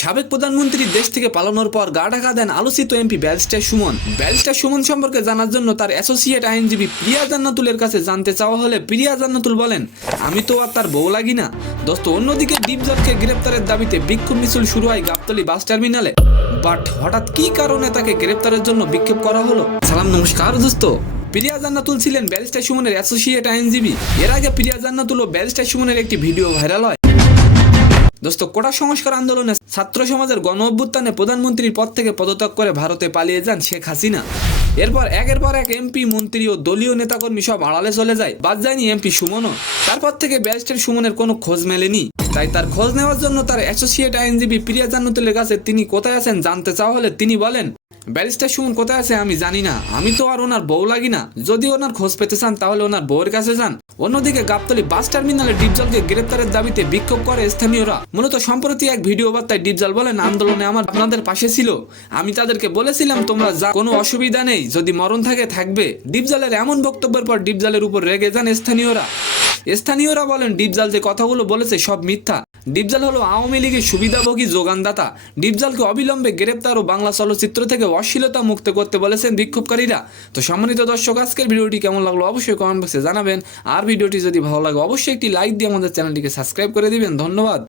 সাবেক প্রধানমন্ত্রী দেশ থেকে পালানোর পর গা ঢাকা দেন আলোচিত MP barrister Suman. Barrister Suman সম্পর্কে জানার জন্য তার অ্যাসোসিয়েট আইনজীবী প্রিয়া জান্নাতুলের কাছে জানতে চাওয়া হলে প্রিয়া জান্নাতুল বলেন, আমি তো আর তার বউ লাগি না। দোস্ত, অন্যদিকে ডিপজলকে গ্রেপ্তারের দাবিতে বিক্ষোভ মিছিল শুরু হয় গাবতলী বাস টার্মিনালে। বাট হঠাৎ কি কারণে তাকে গ্রেপ্তারের জন্য বিক্ষোভ করা হলো? সালাম, নমস্কার দোস্ত। প্রিয়া জান্নাতুল ছিলেন ব্যারিস্টার সুমনের অ্যাসোসিয়েট আইনজীবী। এর আগে প্রিয়া জান্নাতুল ও ব্যারিস্টার সুমনের একটি ভিডিও ভাইরাল হয়। দোস্ত, কোটা সংস্কার আন্দোলনে ছাত্র সমাজের গণ অভ্যুত্থানে প্রধানমন্ত্রীর পদ থেকে পদত্যাগ করে ভারতে পালিয়ে যান শেখ হাসিনা। এরপর একের পর এক এমপি, মন্ত্রী ও দলীয় নেতাকর্মী সব আড়ালে চলে যায়। বাদ যায়নি এমপি সুমনও। তারপর থেকে ব্যারিস্টার সুমনের কোনো খোঁজ মেলেনি। তাই তার খোঁজ নেওয়ার জন্য তার অ্যাসোসিয়েট আইনজীবী প্রিয়া জান্নাতুলের কাছে তিনি কোথায় আছেন জানতে চাওয়া হলে তিনি বলেন, ব্যারিস্টার সুমন কোথায় আছে আমি জানি না। আমি তো আর ওনার বউ লাগি না। যদি ওনার খোঁজ পেতে চান তাহলে ওনার বউয়ের কাছে যান। অন্যদিকে গাবতলী বাস টার্মিনালে ডিপজলকে গ্রেপ্তারের দাবিতে বিক্ষোভ করে স্থানীয়রা। মূলত সম্প্রতি এক ভিডিও বার্তায় ডিপজল বলেন, আন্দোলনে আমার আপনাদের পাশে ছিল। আমি তাদেরকে বলেছিলাম তোমরা যা, কোনো অসুবিধা নেই, যদি মরণ থাকে থাকবে। ডিপজলের এমন বক্তব্যের পর ডিপজলের উপর রেগে যান স্থানীয়রা বলেন ডিপজল যে কথাগুলো বলেছে সব মিথ্যা। ডিপজল হলো আওয়ামী লীগের সুবিধাভোগী যোগানদাতা। ডিপজলকে অবিলম্বে গ্রেপ্তার ও বাংলা চলচ্চিত্র থেকে অশ্লীলতা মুক্ত করতে বলেছেন বিক্ষোভকারীরা। তো সম্মানিত দর্শক, আজকের ভিডিওটি কেমন লাগলো অবশ্যই কমেন্ট বক্সে জানাবেন। আর ভিডিওটি যদি ভালো লাগে অবশ্যই একটি লাইক দিয়ে আমাদের চ্যানেলটিকে সাবস্ক্রাইব করে দিবেন। ধন্যবাদ।